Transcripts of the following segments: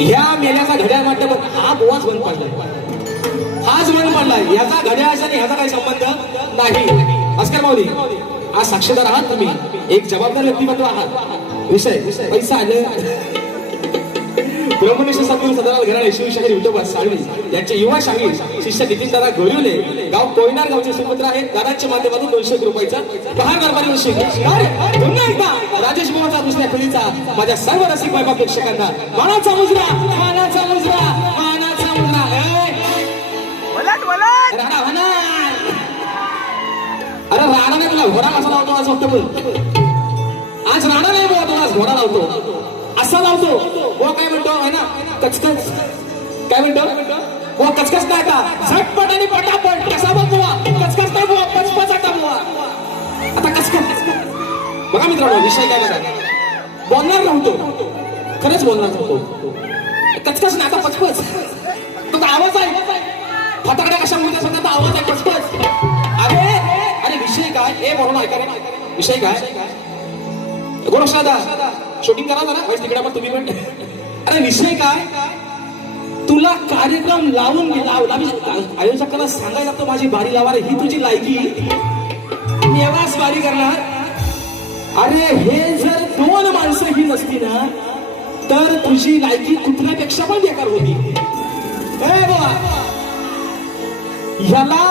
ह्या मेल्याचा घड्याळ म्हटलं पण हा गोवाच बंद पडलाय, हाच बंद पडलाय. याचा घड्याळाचा आणि ह्याचा काही संबंध नाही. अस्कर माऊली, आज साक्षीदार आहात तुम्ही, एक जबाबदार व्यक्तिमत्व आहात. विषय पैसा आलं. ब्रह्मनिष्ठ सद्गुरू सदानंद घराणे शिवशाहीर विठोबा साळवी यांचे युवा शाहीर शिष्य नितीनदादा गोरिवले, गाव कोयनार गावचे सुपुत्र आहेत. दादांच्या माध्यमातून 200 रुपयाचा बहार दरबारी वर्षी पुन्हा एकदा राजेश भाऊचा दुसऱ्या पिढीचा माझ्या सर्व रसिक बायबा प्रेक्षकांना मानाचा मुजरा, मानाचा मुजरा, मानाचा मुजरा. राणा होणार. अरे राणा नाही, तुला घोडा कसा लावतो आज फक्त बोल. आज राणा नाही बोला, तुला आज घोडा लावतो, असा लावतो. वो काय म्हणतो आहे ना, कचकच. काय म्हणतो वो? कचकच काय का झटपट आणि पटापट कसा बघवा, कचकच नाही बुवा, पचपचाटा बुवा. आता कचकच बघा मित्रांनो, विषय काय बघा, बोलणार नव्हतो, खरंच बोलणार नव्हतो. कचकच नाही, आता पचपच. तो आवाज आहे, फटाकड्या कशा म्हणतात स्वतःचा आवाज आहे, पचपच. अरे अरे विषय काय हे बोलून ऐका रे. विषय काय गोरक्षदा शूटिंग करा जरा वाईस तिकडे पण तुम्ही पण. अरे विषय काय, तुला कार्यक्रम लावून आयोजकांना सांगायला लागतो माझी बारी लावा रे, ही तुझी लायकी, नेवास बारी करणार. अरे हे जर 2 माणसं ही नसती ना तर तुझी लायकी कुत्र्यापेक्षा पण बेकार होती. ह्याला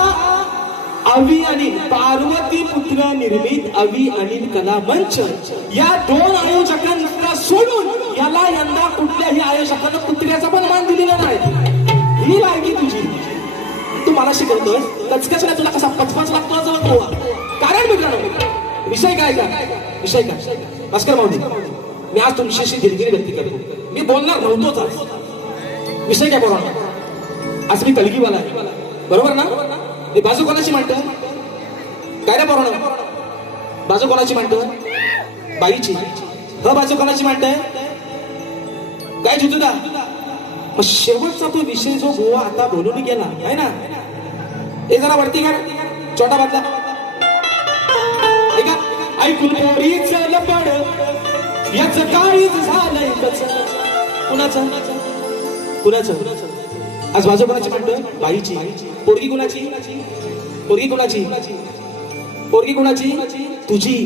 अवी अनिल पार्वती पुत्र निर्मित अवी अनिल कला मंच या 2 आयोजकांना सोडून याला यंदा कुठल्याही आयोजकांना कुत्र्याचा पण मान दिलेला नाही. ही लायकी तुझी, तू मला शिकवतोय कचकच नाही, तुला कसा पचपच लागतो जवळ. कारण मित्रांनो विषय काय का, विषय काय भास्कर माऊली, मी आज तुमच्याशी दिलगिरी व्यक्त करतो. मी बोलणार नव्हतोच आज. विषय काय बोलणार, आज मी कलगीवाला आहे, बरोबर ना. बाजू कोणाची मांडतो काय रे बरोबर, बाजू कोणाची मांडतो बाईची. बाजू कोणाची मांडताय काय जुजुदा. मग शेवटचा तो विषय जो गोवा आता बोलून गेला आहे ना, हे जरा वरती घ्या, छोटा बदला ऐका. ऐकून पोरीच लपड याच काळीच झालंय कच. कुणाचं कुणाचं आज बाजू कोणाची मांडतोय बाईची. पोरगी कुणाची, पोरगी कुणाची, पोरगी कुणाची तुझी.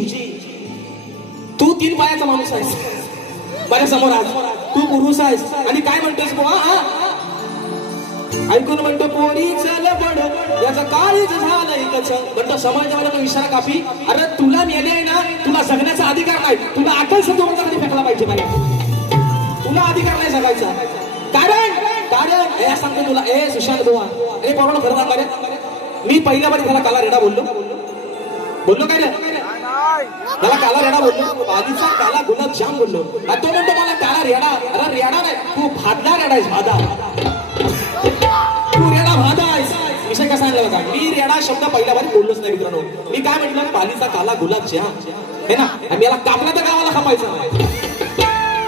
तू 3 पायाचा माणूस आहेस माझ्या समोर, आज तू पुरुष आहेस आणि काय म्हणतोस बुवा. ऐकून म्हणतो पोरीच लबड याचा काळीच झालंय कच. म्हणतो समाजाला तो इशारा कापी. अरे तुला मेले आहे ना, तुला जगण्याचा अधिकार नाही, तुला अटल सत्तेमध्ये फेकला पाहिजे मला, तुला अधिकार नाही जगायचा. कारण हे सांगतो तुला, ए सुशांत बुवा, हे बरोबर खरं सांगा रे, मी पहिल्या बारी त्याला काला रेडा बोललो काय रे, त्याला काला रेडा बोललो, आधीचा काला गुलाबजाम बोललो. तो म्हणतो मला काला रेडा. अरे रेडा नाही, तू भादला रेडा आहेस, भादा. तू रेडा भादा आहेस. विषय कसा आणला बघा, मी रेडा शब्द पहिल्या बारी बोललोच नाही मित्रांनो. मी काय म्हटलं, पालीचा काला गुलाबजाम हे ना, आम्ही याला कापला तर गावाला खपायचं नाही.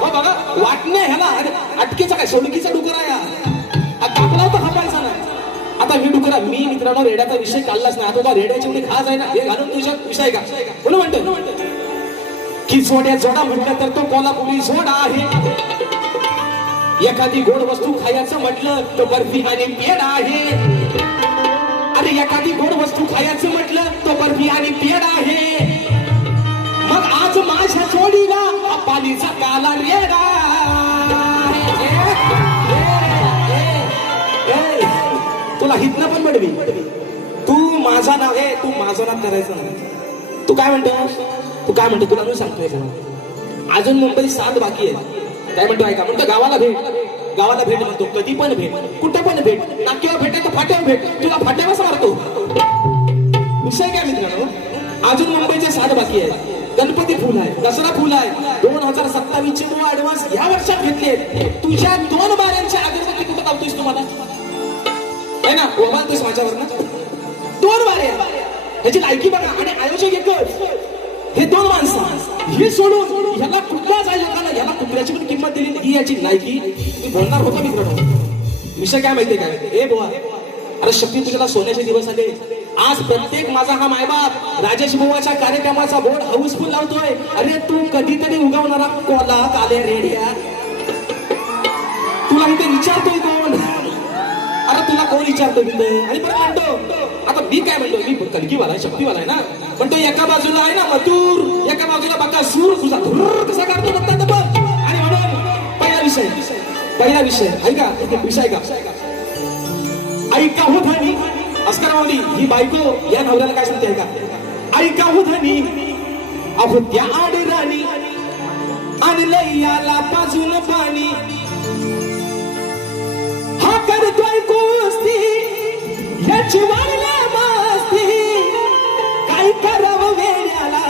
हो बघा वाटणे ह्याला अटकेचा काय सोडकीचा डुकरा या कापला तर खपायचा नाही. आता मी डुकरा, मी मित्रांनो रेड्याचा विषय काढलाच नाही. आता रेड्याची एवढी खास आहे ना, हे घालून तुझ्या विषय का म्हणून म्हणतो की जोड्या जोडा म्हटलं तर तो कोल्हापुरी जोडा आहे. एखादी गोड वस्तू खायचं म्हटलं तो बर्फी आणि पेढा आहे. अरे एखादी गोड वस्तू खायचं म्हटलं तो बर्फी आणि पेढा आहे. मग आज माझ्या जोडीला पालीचा काला रेडा. तुला हितनं पण बडवी, तू माझा नाव आहे, तू माझा नाव करायचं नाही. तू काय म्हणतो तुला मी सांगतोय का, अजून मुंबई 7 बाकी आहे. काय म्हणतो ऐका, म्हणतो गावाला भेट म्हणतो, कधी पण भेट, कुठे पण भेट, नाक्यावर भेटे तो फाट्यावर भेट, तुला फाट्यावर मारतो. विषय काय मित्रांनो, अजून मुंबईचे 7 बाकी आहे. गणपती फुल आहे, दसरा फुल आहे, 2027 चे ऍडव्हान्स या वर्षात घेतले. तुझ्या 2 बाऱ्यांच्या अगरबत्ती कुठं लावतोयस तुम्हाला है ना, ओवाळतोयस माझ्यावर ना. 2 बाऱ्या ह्याची लायकी बघा. आणि आयोजक एकच, हे 2 माणसं हे सोडून ह्याला कुठल्याच आयोजकाला ह्याला कुत्र्याची पण किंमत दिली ही याची लायकी. मी बोलणार होतो मित्रांनो. विषय काय माहितीये काय, हे बुवा, अरे शक्ती तुझ्याला सोन्याचे दिवस आले. आज प्रत्येक माझा हा मायबाप राजेश बुवाच्या कार्यक्रमाचा बोर्ड हाऊसफुल लावतोय. अरे तू कधीतरी उगवणारा कोला काले रेड्या, तू तुला इथे विचारतोय कोण? अरे तुला कोण विचारतोय तिथे? आणि परत म्हणतो आता मी काय म्हणतो, मी कलकीवाला आहे, शक्तीवाला आहे ना. म्हणतो एका बाजूला आहे ना मथुर, एका बाजूला बकासूर, तुझा धुर्र कसा काढतो बघता बघ. आणि म्हणून पहिला विषय ऐका, एक विषय का ऐका हो धनी. अस्कर माऊली ही बायको या नवऱ्याला काय सांगते ऐका. ऐका हो धनी, अहो त्या आडराणी आणलंय याला पाजून पाणी. हा करतोय कुस्ती याची वाढल्या मस्ती. काय करावं वेड्याला,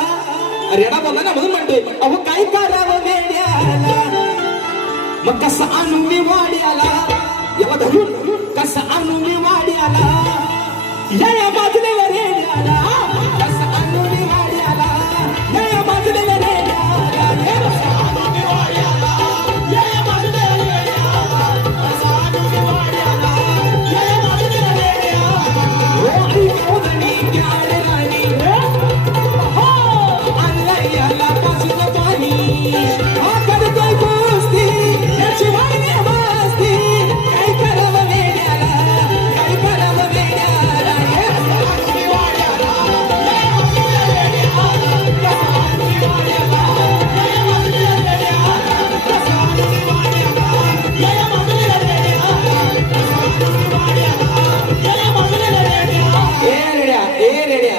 रेडा बोलला ना म्हणून म्हणतोय अहो काय करावं वेड्याला. मग कसं आणू मी वाड्याला, याला धरून कसं आणू मी वाड्याला. या बाजूला रेड्याला, कसं आणू मी वाड्याला. या बाजूला रेड्याला, कसं आणू मी वाड्याला. या बाजूला रेड्याला, कसं आणू मी वाड्याला. या बाजूला रेड्याला. हो धनी प्यार राणी, हो आणलंय याला पाजून पाणी. हा करतोय कुस्ती याची वाढल्या मस्ती. काय करावं वेड्याला, काय करावं वेड्याला.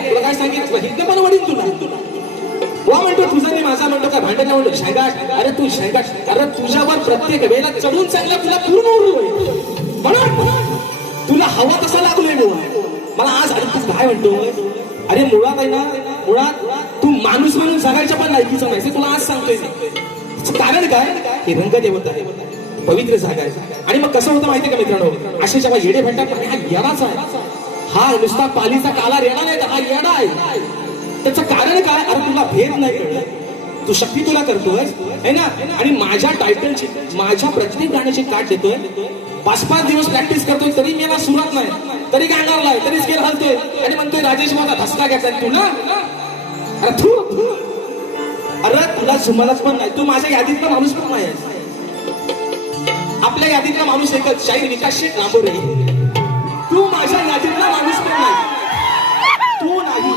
तुला काय सांगितलं हिंद पण वडील तुला म्हणतो तुझा मी माझा म्हणतो काय भांडण म्हणतो शेंगाट. अरे तू शेंगाट, अरे तुझ्यावर प्रत्येक वेळेला चढून चालला तुला पूर्ण उरलोय म्हणून तुला हवा तसा लागलोय मला आज. अरे तू काय म्हणतो, अरे मुळात आहे ना, मुळात तू माणूस म्हणून जगायच्या पण लायकीचं नाही तुला आज सांगतोय. कारण काय, हे रंगदेवता आहे, पवित्र जागा आहे. आणि मग कसं होतं माहितीये का मित्रांनो, असे जेव्हा येडे भेटतात हा येडाच आहे. हा नुसता पालीचा काला रेडा नाही, हा येडा आहे. त्याचं कारण काय, अरे तुला भेद नाही कळत. तू शक्ती तुला करतोय है ना. आणि माझ्या टायटलची, माझ्या प्रत्येक गाण्याची काट देतोय. 5-5 दिवस प्रॅक्टिस करतोय तरी मला सुरुवात नाही, तरी गाणारलाय, तरी स्केल घालतोय. आणि म्हणतोय राजेश माझा धसका घ्यायचा तू ना. अरे तुला जुमालाच पण नाही, तू माझ्या यादीतला माणूस पण नाही. आपल्या यादीतला माणूस एकच, शाहीर विकास शेठ रामोरे. तू माझ्या यादीतला माणूस पण नाही, तू नाही.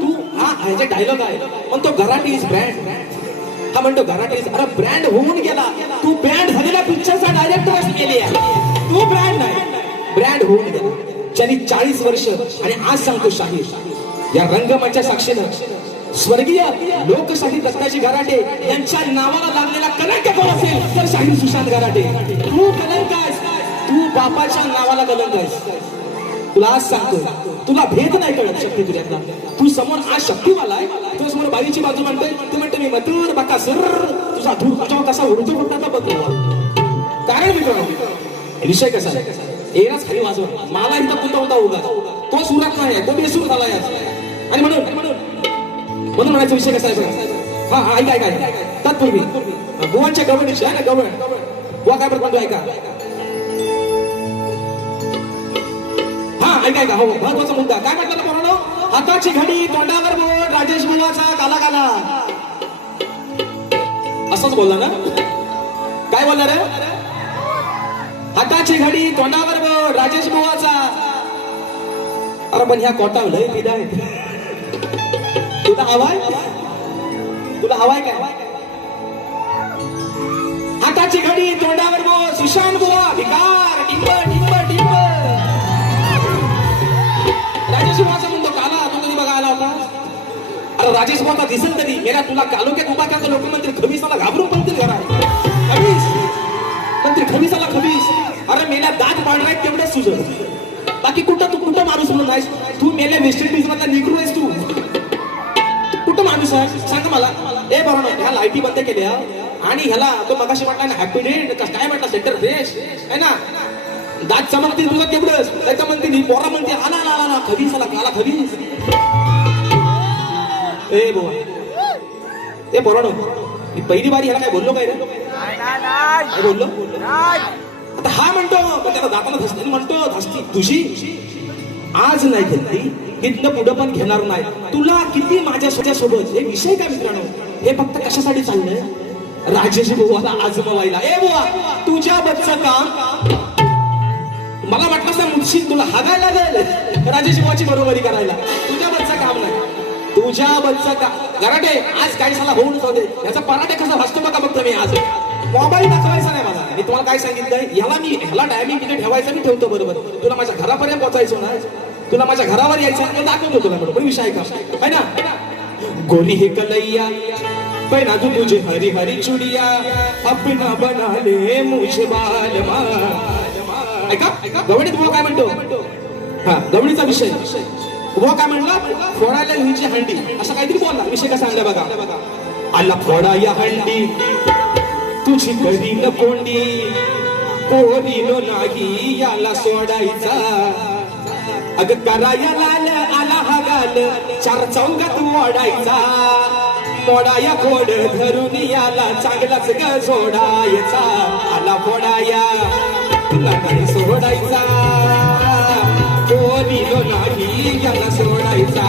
तू हा ह्याचा डायलॉग आहे, पण तो गराटी इज ब्रँड. हा म्हणतो गराटी इज, अरे ब्रँड होऊन गेला. तू ब्रँड झालेला पिक्चरचा डायरेक्टर केली आहे, तू ब्रँड नाही, ब्रँड होऊन गेला. ज्यांनी 40 वर्ष आणि आज सांगतो शाहीर या रंगमंच्या साक्षीनं स्वर्गीय लोकशाही दत्ताजी गराटे यांच्या नावाला लागलेला कलंक कोण असेल तर शाहीर सुशांत गराटे. तू कलंक आहेस, तू बापाच्या नावाला कलंक आहेस. तुला आज सांगतोय, तुला भेद नाही कळत शक्ती तुझ्यातला. तू समोर आज शक्तीवाला आहे, तुझ्या समोर बाईची बाजू म्हणतोय, तू म्हणते मी मथुर बकासूर, तुझा धूर तुझ्यावर कसा उडतो म्हणता बघ. कारण मित्रांनो विषय कसा आहे, एकाच खाली वाजव मला इथं कुठं उगा तो सुरात नाही, तो बेसूर झालाय. आणि म्हणून म्हणायचा विषय कसा आहे, हा ऐका ऐका तत्पूर्वी गोवांच्या गव्हर्नमेंट आहे ना, गव्हर्नमेंट गोवा काय म्हणतो ऐका. हा ऐका ऐका, हो महत्वाचा मुद्दा काय म्हटलं पोरांनो, हाताची घडी तोंडावर बोट, राजेश बुवाचा काला काला. असंच बोलला ना, काय बोलला रे, हाताची घडी तोंडावर बोट, राजेश बुवाचा. अरे पण ह्या कोटा लय पिदा आहे. तुला हवाय, तुला हवाय काय, हाताची घडी तोंडावर बोट, सुशांत बुवा भिकार टिंब टिंब टिंब. राजेश बुवाचा म्हणतो काला, तू कधी बघा आला होता. अरे राजेश बुवा दिसेल तरी मेरा तुला कालोक्यात उभा करता लोकमंत्री खबीसाला घाबरून पण घरा खबीस मंत्री खबीसाला खबीस. अरे मेला दात पांढरा आहेत तेवढेच तुझं, बाकी कुठं तू कुठं माणूस म्हणून नाहीस. तू मेल्या वेस्ट इंडिज मधला निघरू आहेस, तू कुठं माणूस आहे सांग मला. ए बरोबर ह्या लाईटी बंद केल्या आणि ह्याला तो मगाशी म्हटला ना हॅपी डे काय म्हटला सेंटर फ्रेश आहे ना, दात चमकतील तुझं तेवढंच. त्याच्या म्हणते पोरा म्हणते आला आला आला खबीस आला काला खबीस. ए बोवा ए पोरानो, मी पहिली बारी ह्याला काय बोललो काय रे, काय बोललो. आता हा म्हणतो त्याला दाताला धसते, म्हणतो धसती तुझी आज नाही घेतली, इथनं पुढं पण घेणार नाही. तुला किती माझ्या सोबत हे विषय काय मित्रांनो, हे फक्त कशासाठी चाललंय. राजेश बुवाला आजमावायला. ए बुवा, तुझ्या बच्चं काम मला वाटलं ना मुक्षी तुला हागायला लागेल राजेश बुवाची बरोबरी करायला. तुझ्या बच्चं काम नाही, तुझ्या बच्चं काम. गराटे आज काही साला होऊन जाऊ दे. याचा पराठे कसा भासतो बघा बघतो मी. आज मोबाईल दाखवायचा नाही मला. मी तुम्हाला काय सांगितलंय, ह्याला टायमिंग तिथे ठेवायचं, मी ठेवतो बरोबर. तुला माझ्या घरापर्यंत पोहोचायचो ना, तुला माझ्या घरावर यायचं मी दाखवतो तुला बरोबर. विषय का है ना. गोरी हे कलैया पहना तू तुझे हरी हरी चुडिया अपना बना ले मुझे बालमा. ऐका ऐका, गवडीत बुवा काय म्हणतो. हा, गवडीचा विषय बुवा काय म्हणला, फोडायला हिची हंडी असं काहीतरी बोलला. विषय कसा सांगला बघा. आला फोडा या हंडी तुझी कधी न कोंडी, कोरीनो नाही याला सोडायचा. अग कराया लाल आला हा गाल चार चौघात मोडायचा. मोडाया खोड धरून याला चांगलाच ग सोडायचा. आला फोडाया तुला नाही सोडायचा, कोरीनो नाही याला सोडायचा.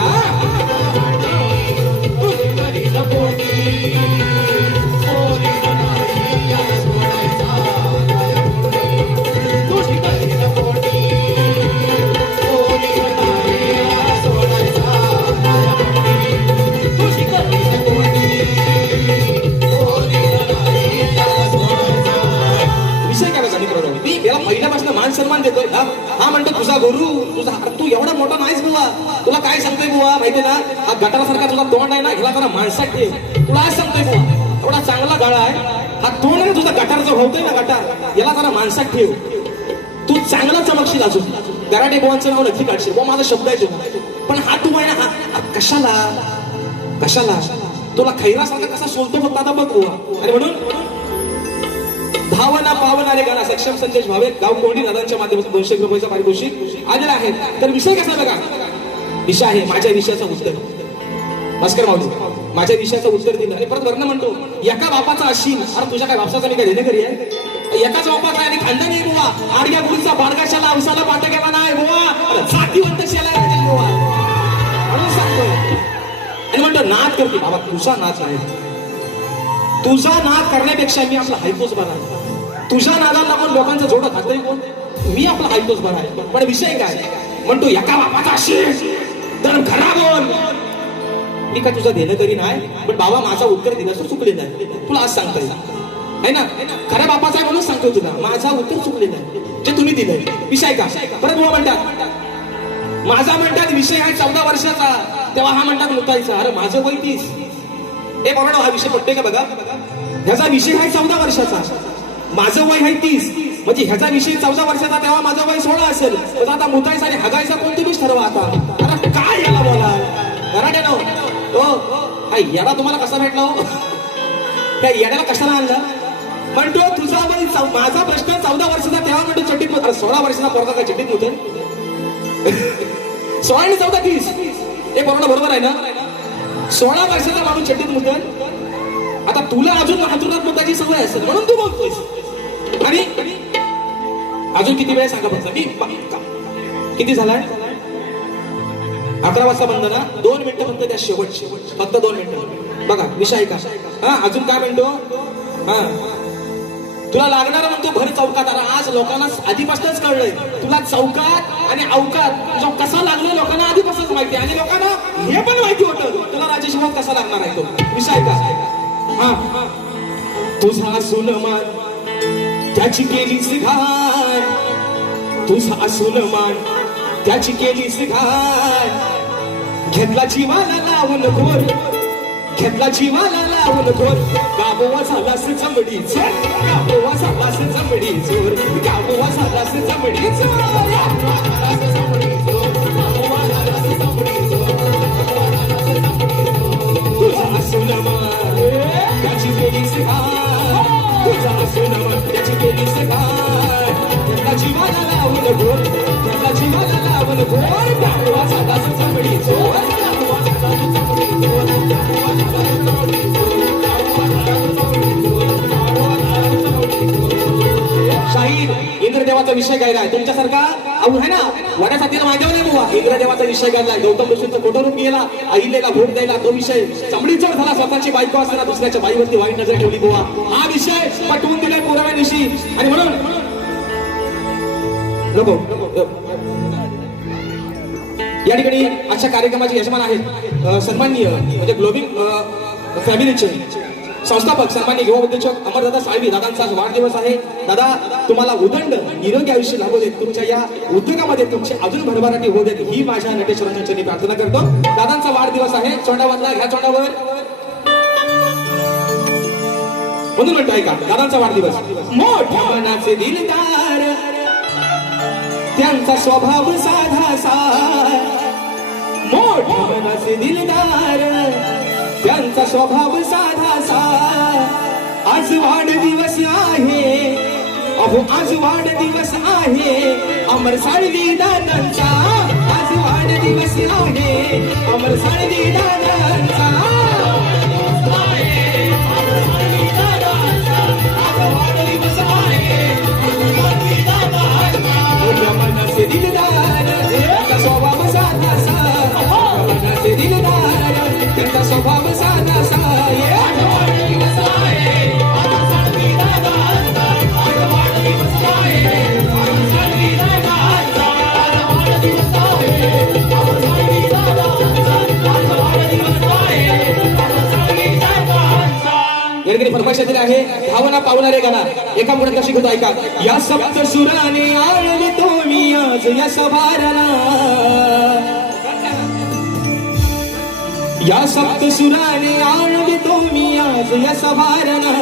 मान सन्मान देतोय. हा म्हणतो तुझा गुरु, तुझा. तू एवढा मोठा नाहीस बुवा. तुला काय सांगतोय बुवा माहितीये ना, हा गटारासारखा तुझा तोंड आहे ना, ह्याला जरा माणसात ठेव. तुला आज सांगतोय बुवा, एवढा चांगला गाळा आहे हा तोंड आहे तुझा, गटार जो होतोय ना गटार, याला जरा माणसात ठेव. तू चांगला चमकशील अजून. गराटे बुवांचं नाव नक्की काढशील बुवा, माझा शब्द आहे तुला. पण हा तू आहे ना, हा कशाला कशाला तुला खैरासारखा कसा सोलतो फक्त आता बघ बुवा. आणि म्हणून भावना पावणारे गाणं सक्षम संदेश भावे गाव कोंडी दादांच्या माध्यमातून 200 रुपयाचा पारितोषिक आलेला आहे. तर विषय कसा बघा. विषय आहे माझ्या विषयाचं उत्तर. भास्कर माऊली माझ्या विषयाचं उत्तर दिलं. आणि परत वर्ण म्हणतो, एका बापाचा अशील. अरे तुझ्या काय बापसाचा मी काय देणेकरी आहे. एकाच बापाचा आणि खानदानी आहे बुवा. आडग्या गुरुचा बाडगाशाला अवसाला पाठ केला नाही बुवा. जातीवंत शेला बुवा म्हणून सांगतोय. आणि म्हणतो नाद करते बाबा, तुझा नाद नाही. तुझा नाद करण्यापेक्षा मी आपला हायतोच बरा आहे. तुझ्या नादाला लागून लोकांचं जोडं खातोय कोण, मी आपला हायतोच बरा आहे. पण विषय काय म्हणतो, एका बापाचा असेल तर खरा बोल. मी काय तुझा देणं करी नाही, पण बाबा माझा उत्तर दिलं असं चुकलेलं आहे. तुला आज सांगतोय है ना, खऱ्या बापाचा आहे म्हणून सांगतोय तुला, माझा उत्तर चुकलेलं आहे जे तुम्ही दिलंय. विषय का परत बुवा म्हणतात, माझा म्हणतात विषय आहे 14 वर्षाचा, तेव्हा हा म्हणतात मुतायचा. अरे माझं वय 30. हे बरोबर हा विषय पटतोय का बघा. ह्याचा विषय आहे 14 वर्षाचा, माझं वय आहे 30. म्हणजे ह्याचा विषय 14 वर्षाचा, तेव्हा माझं वय 16 असेल. तर आता मुतायचा आणि हगायचा कोण तुम्हीच ठरवा आता. अरे काय याला बोला मराठ्या नो हो. याला तुम्हाला कसा भेटला हो, त्या येण्याला कशाला आणलं. म्हणतो तुझा वय माझा प्रश्न 14 वर्षाचा, तेव्हा म्हणतो चड्डीत. अरे 16 वर्षाचा पोरगा काय चड्डीत मुतेल. 16 आणि 14 30. हे बरोबर आहे ना. 16 वर्षाचा माणूस चड्डीत मुतेल. आता तुला अजून हातुरात मुताची सवय असेल म्हणून तू बोलतोयस. आणि अजून किती वेळ सांगा फक्त. मी किती झालाय 11 वाजता बंद ना. 2 मिनिटं फक्त त्या शेवट फक्त 2 मिनिटं बघा. विषय का हा अजून काय म्हणतो. हा तुला लागणार म्हणतो भर चौकात. आज लोकांना आधीपासूनच कळलंय तुला चौकात आणि अवकात तुझा कसा लागलोय लोकांना आधीपासूनच माहिती. आणि लोकांना हे पण माहिती होतं तुला राजेश भाऊ कसा लागणार आहे तो. विषय का हा तुझा सुनमान त्याची केलीस घाण. तुझा सुनमान त्याची केलीस घाण. घेतला जीवाला लावून घोर, घेतला जीवाला लावून घोर. गाबोवा झालास चमडी चोर, गाबोवा झालास चमडी चोर, गाबोवा झालास चमडी चोर. तुझा सुनमान त्याची केलीस घाण. तुझा सुनमान त्याची केलीस घाण. घेतला जीवाला लावून घोर, घेतला जीवाला लावून घोर. गाबोवा झालास चमडी चोर, गाबोवा झालास चमडी चोर. शाहीर इंद्रदेवाचा विषय काय आहे तुमच्यासारखा आहे ना. वड्यासाठी माहिती नाही बुवा. इंद्रदेवाचा कार्यक्रमाचा विषय काढलाय. गौतम ऋषींचं फोटो रूप गेला, अहिल्याला भोट द्यायला तो विषय. चमडीचोर झाला, स्वतःची बायको असताना दुसऱ्याच्या बाईवरती वाईट नजर ठेवली बुवा. हा विषय पटवून दिलाय पोराव्या दिवशी. आणि म्हणून नको या ठिकाणी अशा कार्यक्रमाचे यजमान आहेत सन्माननीय म्हणजे ग्लोबिंग फॅमिलीचे संस्थापक सन्माननीय युवा उद्योजक अमरदादा साळवी. दादांचा आज वाढदिवस आहे. दादा तुम्हाला उदंड निरोगी आयुष्य लाभू देत, तुमच्या या उद्योगामध्ये तुमची अजून भरभराटी होऊ देत ही माझ्या नटेश्वरांच्या चरणी प्रार्थना करतो. दादांचा वाढदिवस आहे. चोंडावरला घ्या चोंडावर म्हणून म्हणतो ऐका दादांचा वाढदिवस. मोठ्या मनाचे दिलदार त्यांचा स्वभाव साधासा, मोठ्या मनाचे दिलदार त्यांचा स्वभाव साधासा. आज वाढदिवस आहे, अहो आज वाढदिवस आहे अमर साळवी दादांचा. आज वाढदिवस आहे अमर साळवी दादांचा. मोठ्या मनाचे दिलदार त्यांचा स्वभाव साधासा, मनाचे दिलदार त्यांचा स्वभाव साधासा. फरमाईश दिली आहे भावना पावणारे गाणं एका मुळे कशी घेतो ऐका. या सप्त सुराने आळले तुम्ही आज या सभारला, या सप्त सुराने आळले तुम्ही आज या सभारला.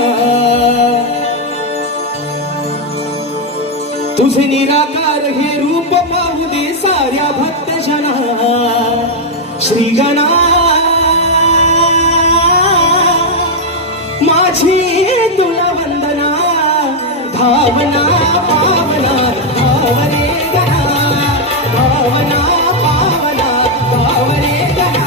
तुझे निराकार हे रूप पाहू दे साऱ्या भक्तजना. श्री गणा माझी तुला वंदना, भावना पावना भावने गणा, भावना पावना भावने गणा.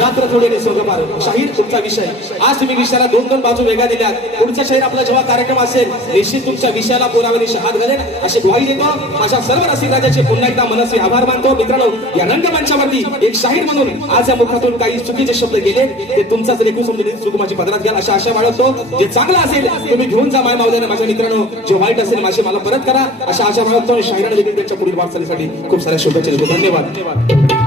रात्र थोडे सोगपार शाहीर तुमचा विषय. आज तुम्ही विषयाला दोन दोन बाजू वेगळ्या दिल्यात. पुढचा शाहीर आपला जेव्हा कार्यक्रम असेल निश्चित तुमच्या विषयाला पोरावरीशी हात घालेल अशी ग्वाही देतो. अशा सर्व रसिकराजाचे पुन्हा एकदा मनस्वी आभार मानतो. मित्रांनो या रंगमंचावरती एक शाहीर म्हणून आज या मुखातून काही चुकीचे शब्द गेले ते तुमचा जर एकूण समजून चूक माझी पदरात घ्याल अशा आशा बाळगतो. जे चांगलं असेल तुम्ही घेऊन जा माय मावल्याने माझ्या मित्रांनो, जे वाईट असेल माझे मला परत करा अशा आशा बाळगतो. शाहिराने देखील त्यांच्या पुढील वाटचालीसाठी खूप साऱ्या शुभेच्छा देतो. धन्यवाद.